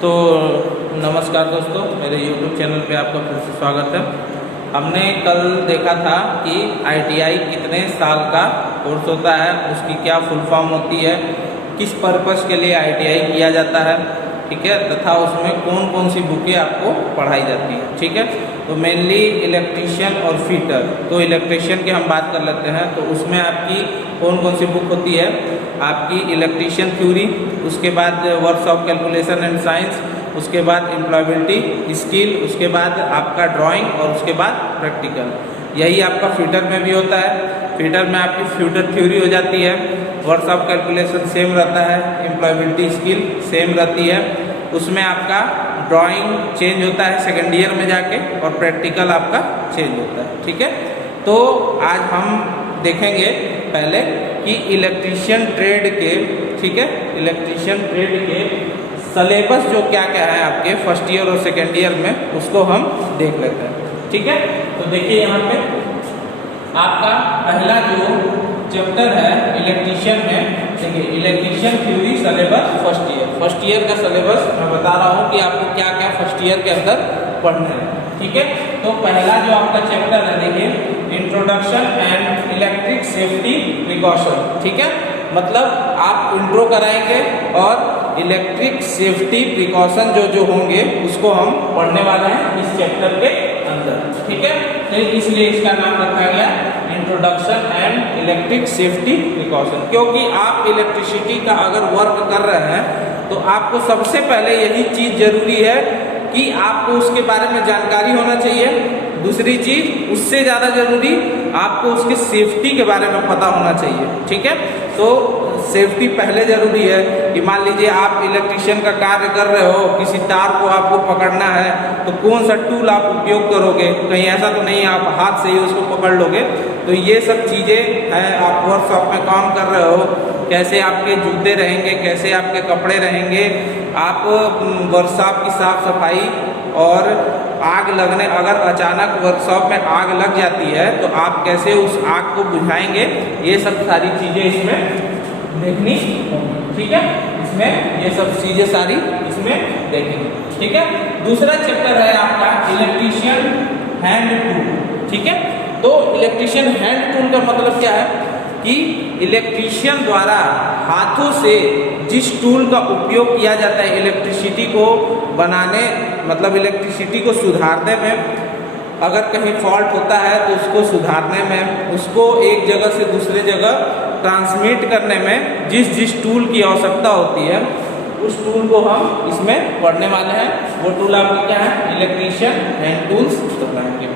तो नमस्कार दोस्तों, मेरे YouTube चैनल पे आपका फिर से स्वागत है। हमने कल देखा था कि ITI कितने साल का कोर्स होता है, उसकी क्या फुल फॉर्म होती है, किस पर्पस के लिए ITI किया जाता है, ठीक है, तथा उसमें कौन कौन सी बुकें आपको पढ़ाई जाती हैं, ठीक है। तो मेनली इलेक्ट्रीशियन और फिटर, तो इलेक्ट्रीशियन की हम बात कर लेते हैं। तो उसमें आपकी कौन कौन सी बुक होती है, आपकी इलेक्ट्रीशियन थ्योरी, उसके बाद works of calculation and science, उसके बाद एम्प्लॉयबिलिटी स्किल, उसके बाद आपका ड्राइंग और उसके बाद प्रैक्टिकल। यही आपका फिटर में भी होता है। फिटर में आपकी फ्यूटर थ्योरी हो जाती है, वर्क्स ऑफ कैलकुलेशन सेम रहता है, एम्प्लॉयबिलिटी स्किल सेम रहती है, उसमें आपका ड्राइंग चेंज होता है सेकेंड ईयर में जाके, और प्रैक्टिकल आपका चेंज होता है, ठीक है। तो आज हम देखेंगे पहले कि इलेक्ट्रीशियन ट्रेड के, ठीक है, इलेक्ट्रीशियन ट्रेड के सिलेबस जो क्या क्या है आपके फर्स्ट ईयर और सेकेंड ईयर में, उसको हम देख लेते हैं, ठीक है। तो देखिए यहाँ पे आपका पहला जो चैप्टर है इलेक्ट्रीशियन में, देखिए electrician theory syllabus first year का सिलेबस मैं बता रहा हूँ कि आपको क्या क्या फर्स्ट ईयर के अंदर पढ़ना है, ठीक है। तो पहला जो आपका चैप्टर है, देखिए introduction and electric safety precaution, ठीक है। मतलब आप इंट्रो कराएंगे और इलेक्ट्रिक सेफ्टी प्रिकॉशन जो होंगे उसको हम पढ़ने वाले हैं इस चैप्टर के अंदर, ठीक है। तो इसलिए इसका नाम रखा गया introduction and electric safety precaution, क्योंकि आप इलेक्ट्रिसिटी का अगर वर्क कर रहे हैं तो आपको सबसे पहले यही चीज जरूरी है कि आपको उसके बारे में जानकारी होना चाहिए। दूसरी चीज उससे ज़्यादा जरूरी, आपको उसके सेफ्टी के बारे में पता होना चाहिए, ठीक है। तो सेफ्टी पहले जरूरी है कि मान लीजिए आप इलेक्ट्रिशियन का कार्य कर रहे हो, किसी तार को आपको पकड़ना है तो कौन सा टूल आप उपयोग करोगे, कहीं ऐसा तो नहीं आप हाथ से ही उसको पकड़ लोगे। तो ये सब चीज़ें हैं, आप वर्कशॉप में काम कर रहे हो, कैसे आपके जूते रहेंगे, कैसे आपके कपड़े रहेंगे, आप वर्कशॉप की साफ सफाई और आग लगने, अगर अचानक वर्कशॉप में आग लग जाती है तो आप कैसे उस आग को बुझाएंगे, ये सब सारी चीज़ें इसमें देखनी होगी, ठीक है। इसमें ये सब चीजें सारी इसमें देखेंगे, ठीक है। दूसरा चैप्टर है आपका इलेक्ट्रीशियन हैंड टूल, ठीक है। तो इलेक्ट्रीशियन हैंड टूल का मतलब क्या है कि इलेक्ट्रीशियन द्वारा हाथों से जिस टूल का उपयोग किया जाता है इलेक्ट्रिसिटी को बनाने, मतलब इलेक्ट्रिसिटी को सुधारने में, अगर कहीं फॉल्ट होता है तो उसको सुधारने में, उसको एक जगह से दूसरे जगह ट्रांसमिट करने में जिस टूल की आवश्यकता होती है, उस टूल को हम इसमें पढ़ने वाले हैं। वो टूल आपका क्या है, इलेक्ट्रीशियन हैंड टूल्स बताएंगे,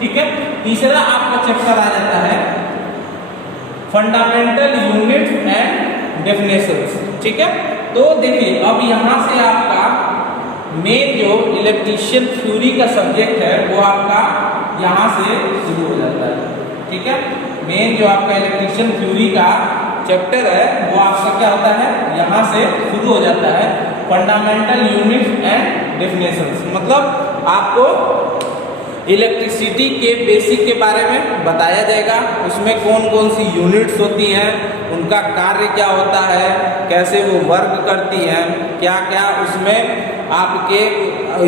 ठीक है। तीसरा आपका चैप्टर आ जाता है फंडामेंटल यूनिट एंड डेफिनेशंस, ठीक है। तो देखिए अब यहाँ से आपका मेन जो इलेक्ट्रीशियन थ्योरी का सब्जेक्ट है वो आपका यहाँ से शुरू हो जाता है, ठीक है। मेन जो आपका इलेक्ट्रीशियन थ्योरी का चैप्टर है वो आपका क्या होता है, यहाँ से शुरू हो जाता है फंडामेंटल यूनिट एंड डेफिनेशंस। मतलब आपको इलेक्ट्रिसिटी के बेसिक के बारे में बताया जाएगा, उसमें कौन कौन सी यूनिट्स होती हैं, उनका कार्य क्या होता है, कैसे वो वर्क करती हैं, क्या क्या उसमें आपके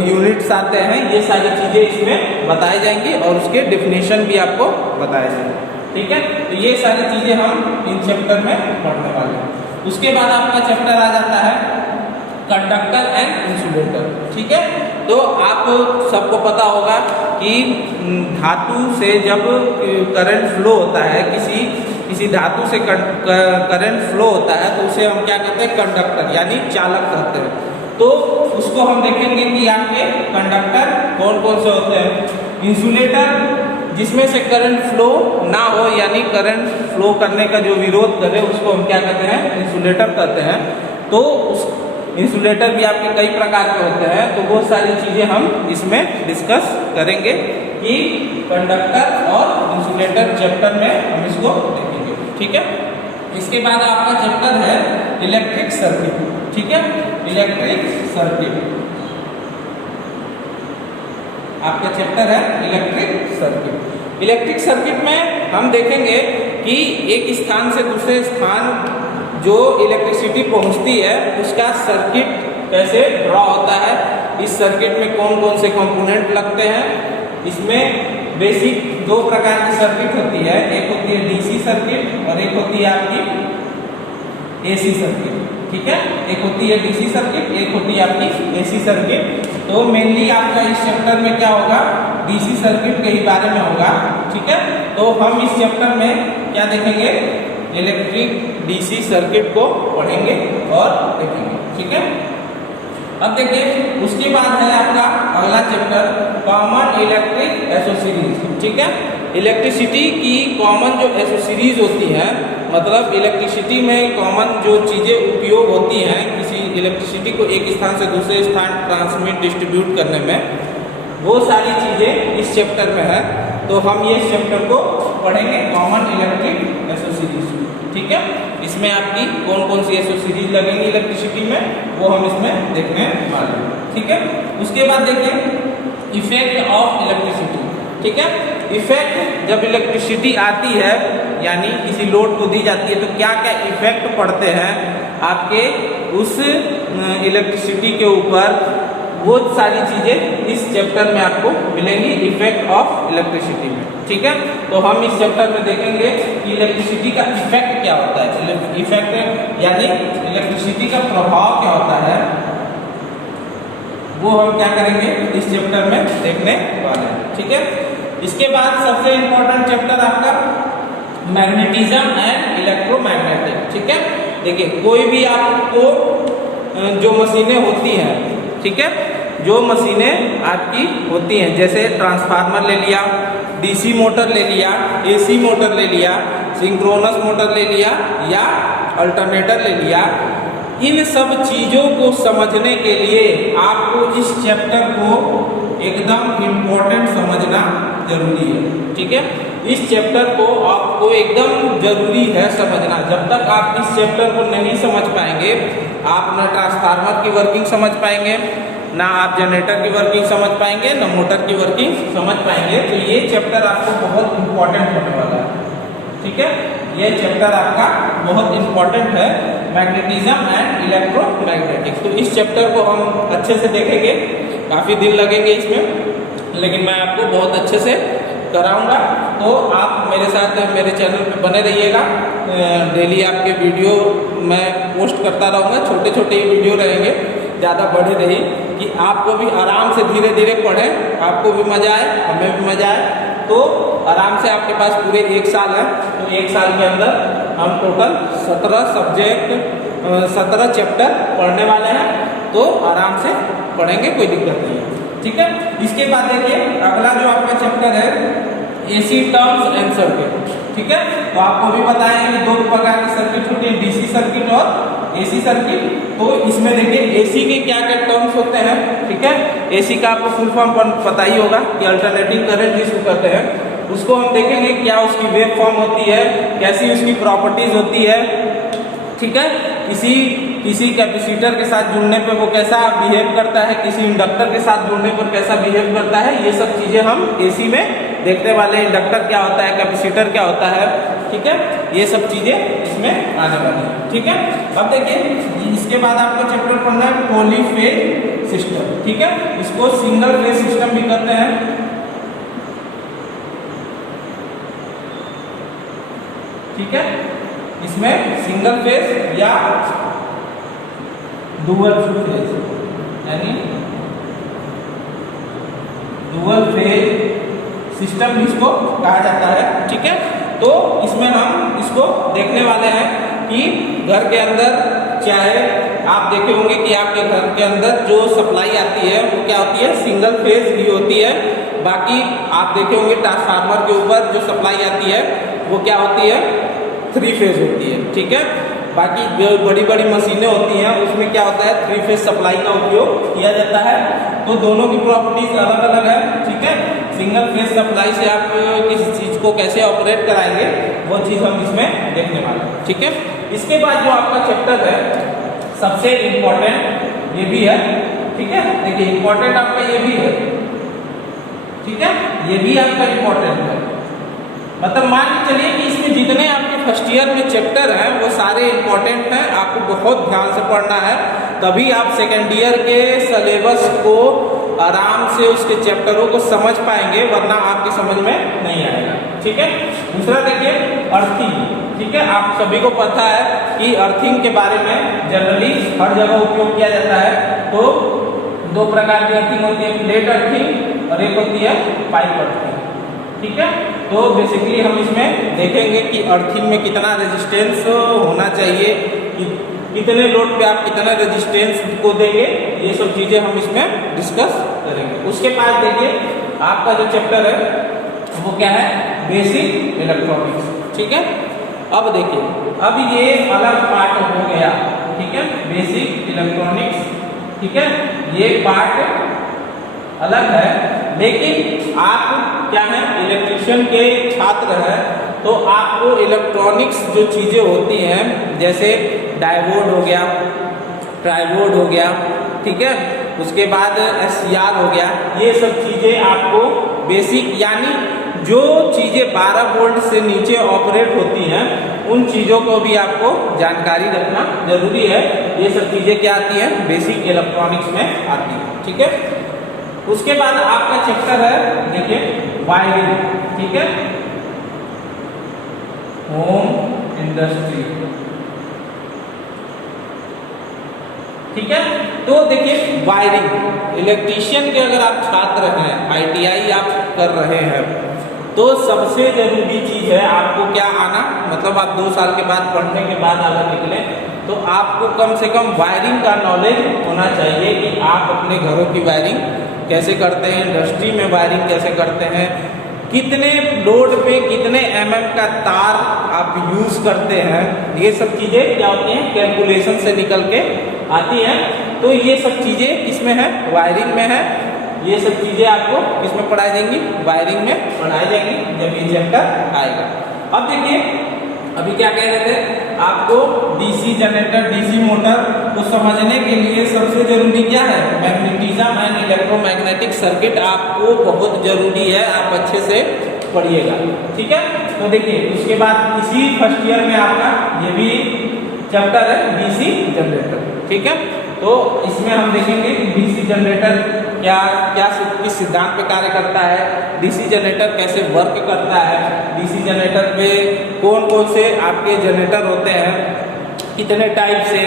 यूनिट्स आते हैं, ये सारी चीज़ें इसमें बताई जाएंगी और उसके डेफिनेशन भी आपको बताए जाएंगे, ठीक है। तो ये सारी चीज़ें हम इन चैप्टर में पढ़ने वाले हैं। उसके बाद आपका चैप्टर आ जाता है कंडक्टर एंड इंसुलेटर, ठीक है। तो आप सबको पता होगा कि धातु से जब करंट फ्लो होता है, किसी धातु से करंट फ्लो होता है तो उसे हम क्या कहते हैं, कंडक्टर यानी चालक कहते हैं। तो उसको हम देखेंगे कि आपके कंडक्टर कौन कौन से होते हैं। इंसुलेटर जिसमें से करंट फ्लो ना हो, यानी करंट फ्लो करने का जो विरोध करे उसको हम क्या कहते हैं, इंसुलेटर कहते हैं। तो उस इंसुलेटर भी आपके कई प्रकार के होते हैं, तो वो सारी चीज़ें हम इसमें डिस्कस करेंगे कि कंडक्टर और इंसुलेटर चैप्टर में हम इसको देखेंगे, ठीक है। इसके बाद आपका चैप्टर है इलेक्ट्रिक सर्किट, ठीक है। इलेक्ट्रिक सर्किट आपका चैप्टर है इलेक्ट्रिक सर्किट। इलेक्ट्रिक सर्किट में हम देखेंगे कि एक स्थान से दूसरे स्थान जो इलेक्ट्रिसिटी पहुंचती है उसका सर्किट कैसे ड्रॉ होता है, इस सर्किट में कौन कौन से कंपोनेंट लगते हैं। इसमें बेसिक दो प्रकार की सर्किट होती है, एक होती है डीसी सर्किट और एक होती है आपकी एसी सर्किट। ठीक है, एक होती है डीसी सर्किट, एक होती है आपकी एसी सर्किट। तो मेनली आपका इस चैप्टर में क्या होगा, डीसी सर्किट के ही बारे में होगा। ठीक है, तो हम इस चैप्टर में क्या देखेंगे, इलेक्ट्रिक डीसी सर्किट को पढ़ेंगे और देखेंगे। ठीक है, अब देखिए उसके बाद है आपका अगला चैप्टर कॉमन इलेक्ट्रिक एसोसीरीज। ठीक है, इलेक्ट्रिसिटी की कॉमन जो एसोसीरीज होती है, मतलब इलेक्ट्रिसिटी में कॉमन जो चीज़ें उपयोग होती हैं किसी इलेक्ट्रिसिटी को एक स्थान से दूसरे स्थान ट्रांसमिट डिस्ट्रीब्यूट करने में, वो सारी चीज़ें इस चैप्टर में है। तो हम ये चैप्टर को पढ़ेंगे कॉमन इलेक्ट्रिक एसोसीरीज। ठीक है, इसमें आपकी कौन कौन सी एसोसीरीज लगेंगी इलेक्ट्रिसिटी में, वो हम इसमें देखने वाले हैं। ठीक है, उसके बाद देखिए इफेक्ट ऑफ इलेक्ट्रिसिटी। ठीक है, इफेक्ट जब इलेक्ट्रिसिटी आती है यानी किसी लोड को दी जाती है तो क्या क्या इफेक्ट पड़ते हैं आपके उस इलेक्ट्रिसिटी के ऊपर, वो सारी चीजें इस चैप्टर में आपको मिलेंगी इफेक्ट ऑफ इलेक्ट्रिसिटी में। ठीक है, तो हम इस चैप्टर में देखेंगे कि इलेक्ट्रिसिटी का इफेक्ट क्या होता है, इफेक्ट यानी इलेक्ट्रिसिटी का प्रभाव क्या होता है, वो हम क्या करेंगे इस चैप्टर में देखने वाले हैं। ठीक है, इसके बाद सबसे इंपॉर्टेंट चैप्टर आपका मैग्नेटिज्म एंड इलेक्ट्रोमैग्नेटिक। ठीक है, देखिए कोई भी आपको जो मशीनें होती हैं, ठीक है, जो मशीनें आपकी होती हैं जैसे ट्रांसफार्मर ले लिया, डीसी मोटर ले लिया, एसी मोटर ले लिया, सिंक्रोनस मोटर ले लिया या अल्टरनेटर ले लिया, इन सब चीज़ों को समझने के लिए आपको इस चैप्टर को एकदम इम्पोर्टेंट समझना जरूरी है। ठीक है, इस चैप्टर को आपको एकदम जरूरी है समझना। जब तक आप इस चैप्टर को नहीं समझ पाएंगे, आप न ट्रांसफार्मर की वर्किंग समझ पाएंगे, ना आप जनरेटर की वर्किंग समझ पाएंगे, ना मोटर की वर्किंग समझ पाएंगे। तो ये चैप्टर आपको बहुत इम्पोर्टेंट होने वाला है। ठीक है, ये चैप्टर आपका बहुत इम्पोर्टेंट है, मैग्नेटिज्म एंड इलेक्ट्रोमैग्नेटिक्स। तो इस चैप्टर को हम अच्छे से देखेंगे, काफ़ी दिन लगेंगे इसमें, लेकिन मैं आपको बहुत अच्छे से कराऊंगा। तो आप मेरे साथ मेरे चैनल पे बने रहिएगा, डेली आपके वीडियो मैं पोस्ट करता रहूँगा, छोटे छोटे वीडियो रहेंगे, ज़्यादा बड़े नहीं, कि आपको भी आराम से धीरे धीरे पढ़ें, आपको भी मज़ा आए, हमें भी मज़ा आए। तो आराम से आपके पास पूरे 1 साल है, तो 1 साल के अंदर हम टोटल 17 सब्जेक्ट 17 चैप्टर पढ़ने वाले हैं। तो आराम से पढ़ेंगे, कोई दिक्कत नहीं है। ठीक है, इसके बाद देखिए अगला जो आपका चैप्टर है एसी टर्म्स एंड सर्किट। ठीक है, तो आपको भी पता है कि 2 प्रकार की सर्किट होती है, डीसी सर्किट और एसी सर्किट। तो इसमें देखिए एसी के क्या क्या टर्म्स होते हैं। ठीक है, एसी का आपको फुल फॉर्म पता ही होगा कि अल्टरनेटिंग करंट जिसको कहते हैं, उसको हम देखेंगे क्या उसकी वेव फॉर्म होती है, कैसी उसकी प्रॉपर्टीज होती है। ठीक है, किसी कैपेसिटर के साथ जुड़ने पे वो कैसा बिहेव करता है, किसी इंडक्टर के साथ जुड़ने पर कैसा बिहेव करता है, ये सब चीजें हम एसी में देखने वाले। इंडक्टर क्या होता है, कैपेसिटर क्या होता है, ठीक है, ये सब चीजें इसमें आने वाली है। ठीक है, अब देखिए इसके बाद आपको चैप्टर पढ़ना है पॉलीफेज सिस्टम। ठीक है, इसको सिंगल फेज सिस्टम भी कहते हैं। ठीक है, इसमें सिंगल फेज या डुअल फेज यानी डुअल फेज सिस्टम इसको कहा जाता है। ठीक है, तो इसमें हम इसको देखने वाले हैं कि घर के अंदर चाहे आप देखे होंगे कि आपके घर के अंदर जो सप्लाई आती है वो क्या होती है, सिंगल फेज भी होती है। बाकी आप देखे होंगे ट्रांसफार्मर के ऊपर जो सप्लाई आती है वो क्या होती है, 3 फेज होती है। ठीक है, बाकी जो बड़ी बड़ी मशीनें होती हैं उसमें क्या होता है, 3 फेज सप्लाई का उपयोग किया जाता है। तो दोनों की प्रॉपर्टीज अलग अलग है। ठीक है, सिंगल फेज सप्लाई से आप किसी चीज़ को कैसे ऑपरेट कराएंगे वो चीज़ हम इसमें देखने वाले हैं। ठीक है, इसके बाद जो आपका चैप्टर है सबसे इम्पोर्टेंट ये भी है। ठीक है, देखिए इम्पोर्टेंट आपका ये भी है। ठीक है, ये भी आपका इम्पोर्टेंट है, मतलब मान के चलिए कि इसमें जितने आपके फर्स्ट ईयर में चैप्टर हैं वो सारे इम्पोर्टेंट हैं, आपको बहुत ध्यान से पढ़ना है तभी आप सेकेंड ईयर के सिलेबस को आराम से उसके चैप्टरों को समझ पाएंगे, वरना आपकी समझ में नहीं आएगा। ठीक है। दूसरा देखिए अर्थिंग। ठीक है, आप सभी को पता है कि अर्थिंग के बारे में जनरली हर जगह उपयोग किया जाता है। तो दो प्रकार की अर्थिंग होती है, प्लेट अर्थिंग और एक होती है पाइप अर्थिंग। ठीक है, तो बेसिकली हम इसमें देखेंगे कि अर्थिंग में कितना रेजिस्टेंस होना चाहिए, कितने लोड पे आप कितना रेजिस्टेंस को देंगे, ये सब चीजें हम इसमें डिस्कस करेंगे। उसके बाद देखिए आपका जो चैप्टर है वो क्या है, बेसिक इलेक्ट्रॉनिक्स। ठीक है, अब देखिए अब ये अलग पार्ट हो गया। ठीक है, बेसिक इलेक्ट्रॉनिक्स। ठीक है, ये पार्ट अलग है, लेकिन आप क्या है इलेक्ट्रिशियन के छात्र हैं, तो आपको इलेक्ट्रॉनिक्स जो चीजें होती हैं जैसे डायोड हो गया, ट्राइवोड हो गया, ठीक है, उसके बाद SCR हो गया, ये सब चीजें आपको बेसिक यानी जो चीजें 12 वोल्ट से नीचे ऑपरेट होती हैं उन चीजों को भी आपको जानकारी रखना जरूरी है। ये सब चीजें क्या आती हैं, बेसिक इलेक्ट्रॉनिक्स में आती हैं। ठीक है, उसके बाद आपका चैप्टर है देखिए वायरिंग। ठीक है, होम इंडस्ट्री। ठीक है, तो देखिए वायरिंग, इलेक्ट्रीशियन के अगर आप छात्र हैं, ITI आप कर रहे हैं, तो सबसे जरूरी चीज है आपको क्या आना, मतलब आप 2 साल के बाद पढ़ने के बाद अगर निकले तो आपको कम से कम वायरिंग का नॉलेज होना चाहिए कि आप अपने घरों की वायरिंग कैसे करते हैं, इंडस्ट्री में वायरिंग कैसे करते हैं, कितने लोड पे कितने mm का तार आप यूज करते हैं, ये सब चीजें क्या होती हैं कैलकुलेशन से निकल के आती हैं। तो ये सब चीजें किसमें है, वायरिंग में है। ये सब चीजें आपको किसमें पढ़ाई जाएंगी, वायरिंग में पढ़ाई जाएंगी जब ये चैप्टर आएगा। अब देखिए अभी क्या कह रहे थे, आपको DC जनरेटर, DC मोटर को समझने के लिए सबसे जरूरी क्या है, मैग्नेटिज्म एंड इलेक्ट्रोमैग्नेटिक सर्किट आपको बहुत जरूरी है, आप अच्छे से पढ़िएगा। ठीक है, तो देखिए उसके बाद इसी फर्स्ट ईयर में आपका ये भी चैप्टर है DC जनरेटर। ठीक है, तो इसमें हम देखेंगे कि DC जनरेटर क्या क्या किस सिद्धांत पे कार्य करता है, DC जनरेटर कैसे वर्क करता है, DC जनरेटर पे कौन कौन से आपके जनरेटर होते हैं, कितने टाइप से,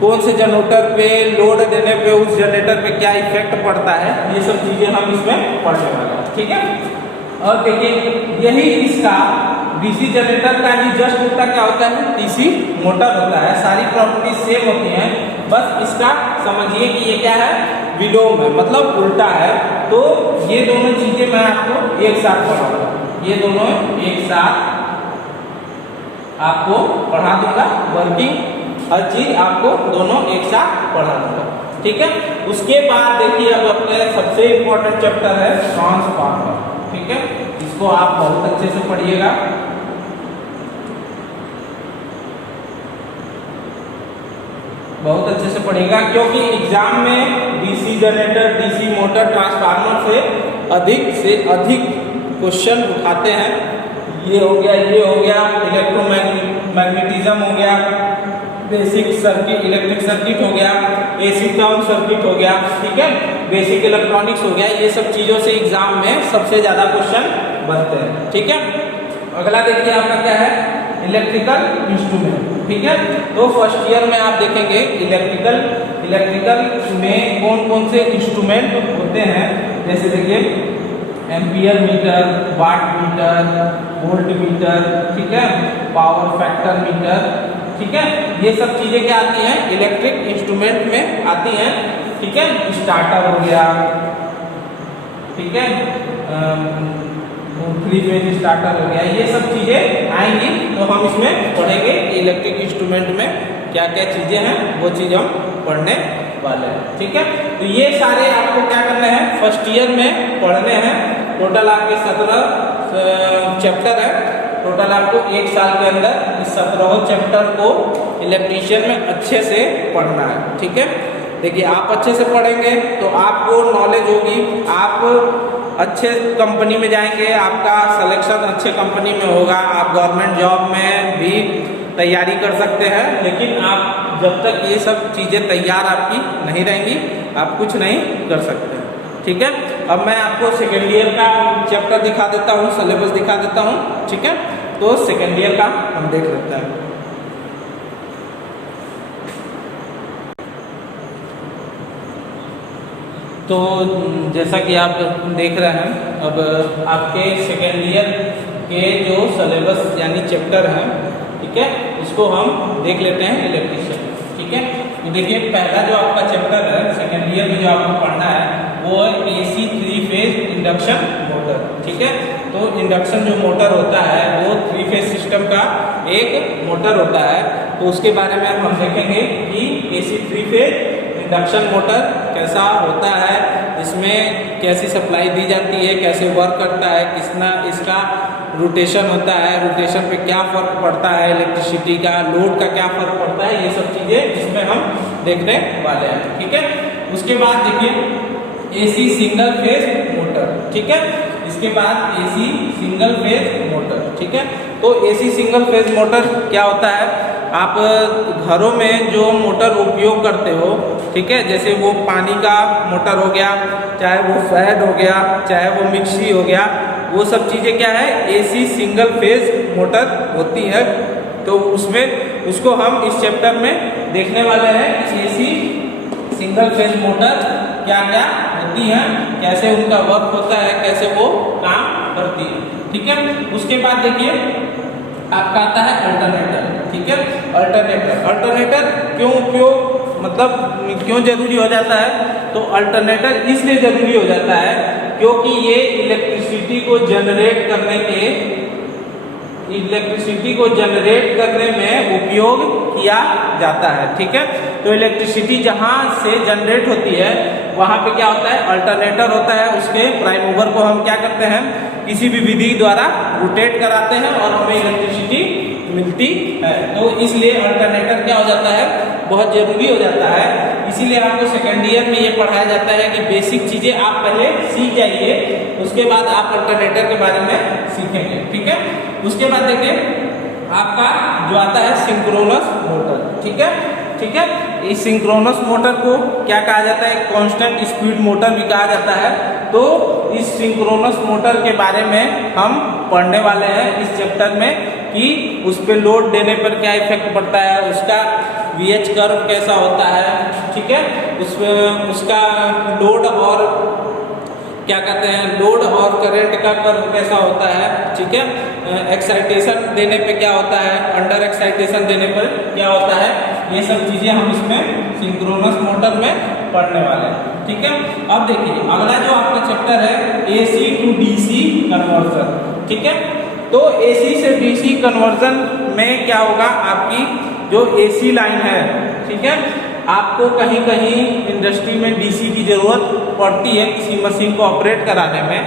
कौन से जनरेटर पे लोड देने पे उस जनरेटर पे क्या इफेक्ट पड़ता है, ये सब चीजें हम इसमें पढ़ने वाले हैं। ठीक है, और देखिए यही इसका DC जनरेटर का ही जस्ट उल्टा क्या होता है, DC मोटर होता है, सारी प्रॉपर्टी सेम होती हैं, बस इसका समझिए कि ये क्या है, विलोम है, मतलब उल्टा है। तो ये दोनों चीजें मैं आपको एक साथ पढ़ाऊंगा, ये दोनों एक साथ आपको पढ़ा दूंगा, वर्किंग हर चीज आपको दोनों एक साथ पढ़ा दूंगा। ठीक है, उसके बाद देखिए अब अपने सबसे इम्पोर्टेंट चैप्टर है ट्रांसफार्मर। ठीक है, इसको आप बहुत अच्छे से पढ़िएगा। बहुत अच्छे से पढ़िएगा क्योंकि एग्जाम में DC generator, DC motor, transformer से अधिक क्वेश्चन उठाते हैं। ये हो गया, ये हो गया, इलेक्ट्रोमैग्नेटिज्म हो गया, बेसिक सर्किट, इलेक्ट्रिक सर्किट हो गया, AC टर्म सर्किट हो गया। ठीक है, बेसिक इलेक्ट्रॉनिक्स हो गया, ये सब चीजों से एग्जाम में सबसे ज्यादा क्वेश्चन बनते हैं। ठीक है, अगला देखिए आपका क्या है, इलेक्ट्रिकल इंस्ट्रूमेंट। ठीक है, तो फर्स्ट ईयर में आप देखेंगे इलेक्ट्रिकल में कौन कौन से इंस्ट्रूमेंट होते हैं, जैसे देखिए ampere meter, watt meter, volt meter, ठीक है, पावर फैक्टर मीटर। ठीक है, ये सब चीजें क्या आती हैं, इलेक्ट्रिक इंस्ट्रूमेंट में आती हैं। ठीक है, स्टार्टर हो गया, ठीक है, 3 फेज स्टार्टर हो गया, ये सब चीजें आएंगी। तो हम इसमें पढ़ेंगे इलेक्ट्रिक इंस्ट्रूमेंट में क्या क्या चीजें हैं, वो चीज हम पढ़ने वाले हैं। ठीक है, तो ये सारे आपको क्या करने हैं, फर्स्ट ईयर में पढ़ने हैं। टोटल आपके 17 चैप्टर है, टोटल आपको 1 साल के अंदर इस 17 चैप्टर को इलेक्ट्रीशियन में अच्छे से पढ़ना है। ठीक है, देखिए आप अच्छे से पढ़ेंगे तो आपको नॉलेज होगी, आप अच्छे कंपनी में जाएंगे, आपका सिलेक्शन अच्छे कंपनी में होगा, आप गवर्नमेंट जॉब में भी तैयारी कर सकते हैं। लेकिन आप जब तक ये सब चीज़ें तैयार आपकी नहीं रहेंगी आप कुछ नहीं कर सकते। ठीक है, अब मैं आपको सेकेंड ईयर का चैप्टर दिखा देता हूँ, सिलेबस दिखा देता हूँ। ठीक है, तो सेकेंड ईयर का हम देख लेते हैं। तो जैसा कि आप देख रहे हैं, अब आपके सेकेंड ईयर के जो सिलेबस यानी चैप्टर हैं, ठीक है, उसको हम देख लेते हैं इलेक्ट्रिशियन। ठीक है, तो देखिए पहला जो आपका चैप्टर है सेकेंड ईयर में जो आपको पढ़ना है वो है AC 3 फेज इंडक्शन मोटर। ठीक है, तो इंडक्शन जो मोटर होता है वो 3 फेज सिस्टम का एक मोटर होता है। तो उसके बारे में हम देखेंगे कि AC 3 फेज इंडक्शन मोटर कैसा होता है, इसमें कैसी सप्लाई दी जाती है, कैसे वर्क करता है, कितना इसका रोटेशन होता है, रोटेशन पे क्या फ़र्क पड़ता है, इलेक्ट्रिसिटी का लोड का क्या फ़र्क पड़ता है, ये सब चीज़ें इसमें हम देखने वाले हैं। ठीक है, उसके बाद देखिए AC सिंगल फेज मोटर। ठीक है, इसके बाद AC सिंगल फेज मोटर। ठीक है, तो AC सिंगल फेज मोटर क्या होता है, आप घरों में जो मोटर उपयोग करते हो, ठीक है, जैसे वो पानी का मोटर हो गया, चाहे वो फैन हो गया, चाहे वो मिक्सी हो गया, वो सब चीज़ें क्या है AC सिंगल फेज मोटर होती है। तो उसमें उसको हम इस चैप्टर में देखने वाले हैं कि AC सिंगल फेज मोटर क्या क्या होती हैं, कैसे उनका वर्क होता है, कैसे वो काम करती है। ठीक है, उसके बाद देखिए आपका आता है अल्टरनेटर। ठीक है, अल्टरनेटर क्यों उपयोग मतलब क्यों जरूरी हो जाता है, तो अल्टरनेटर इसलिए जरूरी हो जाता है क्योंकि ये इलेक्ट्रिसिटी को जनरेट करने में उपयोग किया जाता है। ठीक है, तो इलेक्ट्रिसिटी जहाँ से जनरेट होती है वहाँ पे क्या होता है, अल्टरनेटर होता है। उसके प्राइम मूवर को हम क्या करते हैं, किसी भी विधि द्वारा रोटेट कराते हैं और हमें इलेक्ट्रिसिटी मिलती है। तो इसलिए अल्टरनेटर क्या हो जाता है, बहुत जरूरी हो जाता है। इसीलिए आपको सेकेंड ईयर में ये पढ़ाया जाता है कि बेसिक चीजें आप पहले सीख जाइए, उसके बाद आप अल्टरनेटर के बारे में सीखेंगे। ठीक है, उसके बाद देखिए आपका जो आता है सिंक्रोनस मोटर। ठीक है, इस सिंक्रोनस मोटर को क्या कहा जाता है, कांस्टेंट स्पीड मोटर भी कहा जाता है। तो इस सिंक्रोनस मोटर के बारे में हम पढ़ने वाले हैं इस चैप्टर में कि उस पर लोड देने पर क्या इफेक्ट पड़ता है, उसका VH कर्व कैसा होता है। ठीक है, उसका लोड और क्या कहते हैं, लोड और करंट का कर्व कैसा होता है। ठीक है, एक्साइटेशन देने पे क्या होता है, अंडर एक्साइटेशन देने पर क्या होता है, ये सब चीजें हम इसमें सिंक्रोनस मोटर में पढ़ने वाले हैं। ठीक है, अब देखिए अगला जो आपका चैप्टर है AC to DC कन्वर्जन। ठीक है, तो AC से DC कन्वर्जन में क्या होगा, आपकी जो AC लाइन है, ठीक है, आपको कहीं कहीं इंडस्ट्री में DC की जरूरत पड़ती है किसी मशीन को ऑपरेट कराने में,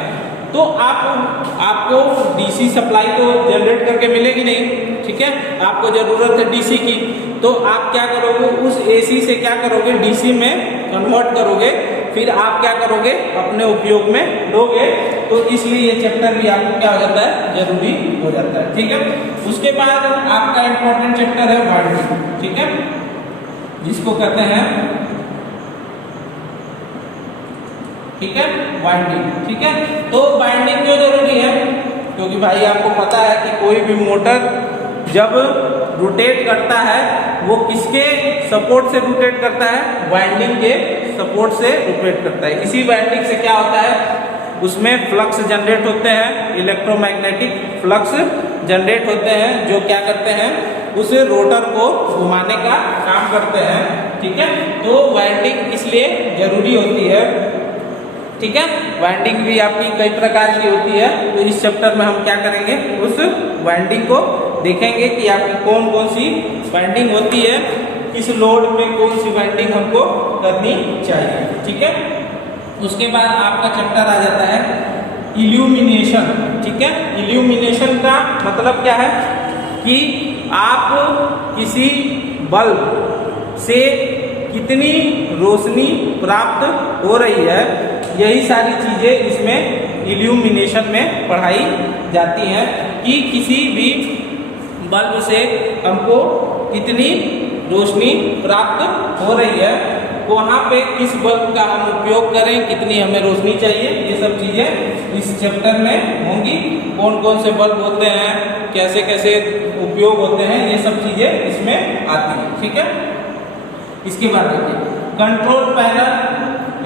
तो आपको DC सप्लाई तो जनरेट करके मिलेगी नहीं। ठीक है, आपको जरूरत है DC की, तो आप क्या करोगे, उस AC से क्या करोगे, DC में कन्वर्ट करोगे, फिर आप क्या करोगे, अपने उपयोग में लोगे। तो इसलिए ये चैप्टर भी आपको क्या हो जाता है, जरूरी हो जाता है। ठीक है, उसके बाद आपका इंपॉर्टेंट चैप्टर है वाइंडिंग। ठीक है, जिसको कहते हैं, ठीक है, वाइंडिंग। ठीक है, तो वाइंडिंग क्यों जरूरी है, क्योंकि भाई आपको पता है कि कोई भी मोटर जब रोटेट करता है वो किसके सपोर्ट से रोटेट करता है, वाइंडिंग के सपोर्ट से रोटेट करता है। इसी वाइंडिंग से क्या होता है, उसमें फ्लक्स जनरेट होते हैं, इलेक्ट्रोमैग्नेटिक फ्लक्स जनरेट होते हैं, जो क्या करते हैं, उस रोटर को घुमाने का काम करते हैं। ठीक है, तो वाइंडिंग इसलिए जरूरी होती है। ठीक है, वाइंडिंग भी आपकी कई प्रकार की होती है, तो इस चैप्टर में हम क्या करेंगे, उस वाइंडिंग को देखेंगे कि आपकी कौन कौन सी वाइंडिंग होती है, किस लोड में कौन सी वाइंडिंग हमको करनी चाहिए। ठीक है, उसके बाद आपका चैप्टर आ जाता है इल्यूमिनेशन। ठीक है, इल्यूमिनेशन का मतलब क्या है कि आप किसी बल्ब से कितनी रोशनी प्राप्त हो रही है, यही सारी चीजें इसमें इल्यूमिनेशन में पढ़ाई जाती हैं कि किसी भी बल्ब से हमको कितनी रोशनी प्राप्त हो रही है, वहाँ पे किस बल्ब का हम उपयोग करें, कितनी हमें रोशनी चाहिए, ये सब चीज़ें इस चैप्टर में होंगी। कौन कौन से बल्ब होते हैं, कैसे कैसे उपयोग होते हैं, ये सब चीज़ें इसमें आती हैं। ठीक है, इसके बाद देखिए control panel,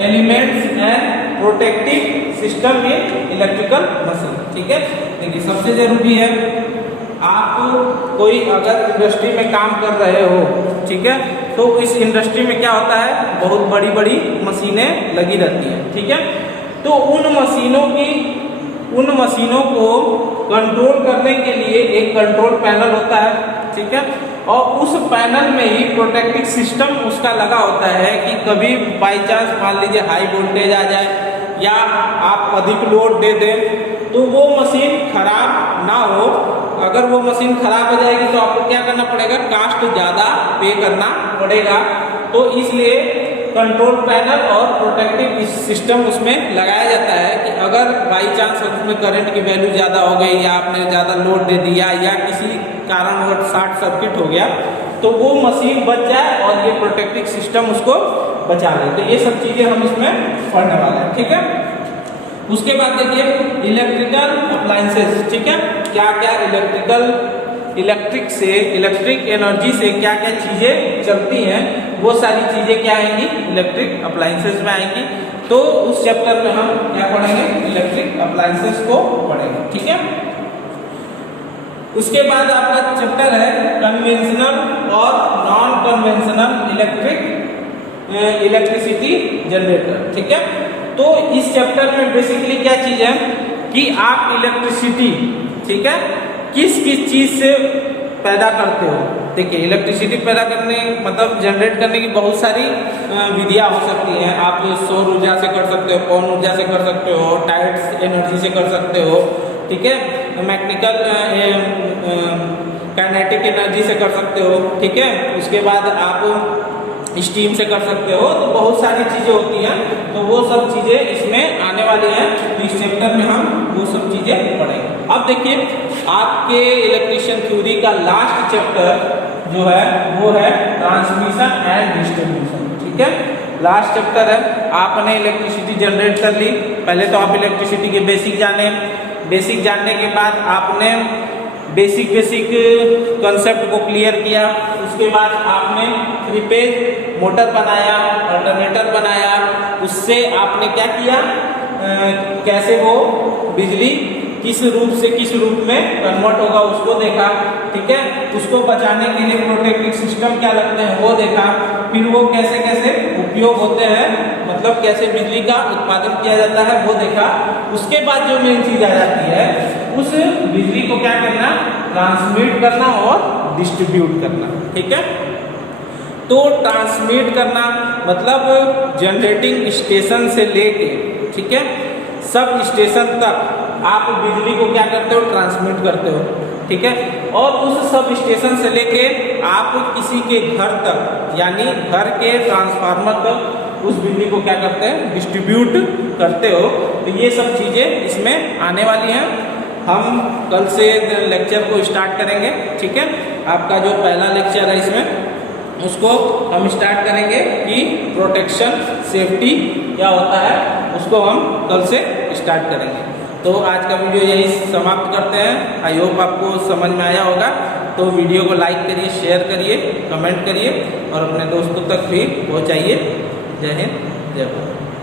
elements and protective system in electrical machine. ठीक है, देखिए सबसे जरूरी है, आप कोई अगर इंडस्ट्री में काम कर रहे हो, ठीक है, तो इस इंडस्ट्री में क्या होता है, बहुत बड़ी बड़ी मशीनें लगी रहती हैं। ठीक है, तो उन मशीनों को कंट्रोल करने के लिए एक कंट्रोल पैनल होता है। ठीक है, और उस पैनल में ही प्रोटेक्टिव सिस्टम उसका लगा होता है कि कभी बाई चांस मान लीजिए हाई वोल्टेज आ जाए या आप अधिक लोड दे दें तो वो मशीन खराब ना हो। अगर वो मशीन खराब हो जाएगी तो आपको क्या करना पड़ेगा, कास्ट ज़्यादा पे करना पड़ेगा। तो इसलिए कंट्रोल पैनल और प्रोटेक्टिव सिस्टम उसमें लगाया जाता है कि अगर बाई चांस उसमें करंट की वैल्यू ज़्यादा हो गई या आपने ज़्यादा लोड दे दिया या किसी कारण वो शॉर्ट सर्किट हो गया तो वो मशीन बच जाए और ये प्रोटेक्टिव सिस्टम उसको बचा ले। तो ये सब चीज़ें हम इसमें पढ़ने वाले हैं। ठीक है, उसके बाद देखिए इलेक्ट्रिकल अप्लायंसेस। ठीक है, क्या क्या इलेक्ट्रिक एनर्जी से क्या क्या चीज़ें चलती हैं, वो सारी चीज़ें क्या आएंगी, इलेक्ट्रिक अप्लायंसेस में आएंगी। तो उस चैप्टर में हम क्या पढ़ेंगे, इलेक्ट्रिक अप्लायंसेस को पढ़ेंगे। ठीक है, उसके बाद आपका चैप्टर है कन्वेंशनल और नॉन कन्वेंशनल इलेक्ट्रिसिटी जनरेटर। ठीक है, तो इस चैप्टर में बेसिकली क्या चीज़ है कि आप इलेक्ट्रिसिटी, ठीक है, किस किस चीज़ से पैदा करते हो। देखिए इलेक्ट्रिसिटी पैदा करने मतलब जनरेट करने की बहुत सारी विधियाँ हो सकती हैं। आप सौर ऊर्जा से कर सकते हो, पवन ऊर्जा से कर सकते हो, टाइड्स एनर्जी से कर सकते हो। ठीक है, मैकेनिकल काइनेटिक एनर्जी से कर सकते हो। ठीक है, उसके बाद आप स्टीम से कर सकते हो। तो बहुत सारी चीज़ें होती हैं, तो वो सब चीज़ें इसमें आने वाली हैं। इस चैप्टर में हम वो सब चीज़ें पढ़ेंगे। अब देखिए आपके इलेक्ट्रिशियन थ्योरी का लास्ट चैप्टर जो है वो है ट्रांसमिशन एंड डिस्ट्रीब्यूशन। ठीक है, लास्ट चैप्टर है। आपने इलेक्ट्रिसिटी जनरेट कर ली, पहले तो आप इलेक्ट्रिसिटी के बेसिक जाने, बेसिक जानने के बाद आपने बेसिक कंसेप्ट को क्लियर किया। उसके बाद आपने 3 फेज मोटर बनाया, अल्टरनेटर बनाया, उससे आपने क्या किया, कैसे वो बिजली किस रूप से किस रूप में कन्वर्ट होगा उसको देखा। ठीक है, उसको बचाने के लिए प्रोटेक्टिव सिस्टम क्या लगते हैं वो देखा। फिर वो कैसे कैसे उपयोग होते हैं, मतलब कैसे बिजली का उत्पादन किया जाता है वो देखा। उसके बाद जो मेन चीज आ जाती है, उस बिजली को क्या करना, ट्रांसमिट करना और डिस्ट्रीब्यूट करना। ठीक है, तो ट्रांसमिट करना मतलब जनरेटिंग स्टेशन से लेके, ठीक है, सब स्टेशन तक आप बिजली को क्या करते हो, ट्रांसमिट करते हो। ठीक है, और उस सब स्टेशन से लेके आप किसी के घर तक, यानी घर के ट्रांसफार्मर तक उस बिजली को क्या करते हैं, डिस्ट्रीब्यूट करते हो। तो ये सब चीज़ें इसमें आने वाली हैं। हम कल से लेक्चर को स्टार्ट करेंगे। ठीक है, आपका जो पहला लेक्चर है इसमें उसको हम स्टार्ट करेंगे कि प्रोटेक्शन सेफ्टी क्या होता है, उसको हम कल से स्टार्ट करेंगे। तो आज का वीडियो यही समाप्त करते हैं। आई होप आपको समझ में आया होगा। तो वीडियो को लाइक करिए, शेयर करिए, कमेंट करिए और अपने दोस्तों तक भी पहुंचाइए। जय हिंद, जय भारत।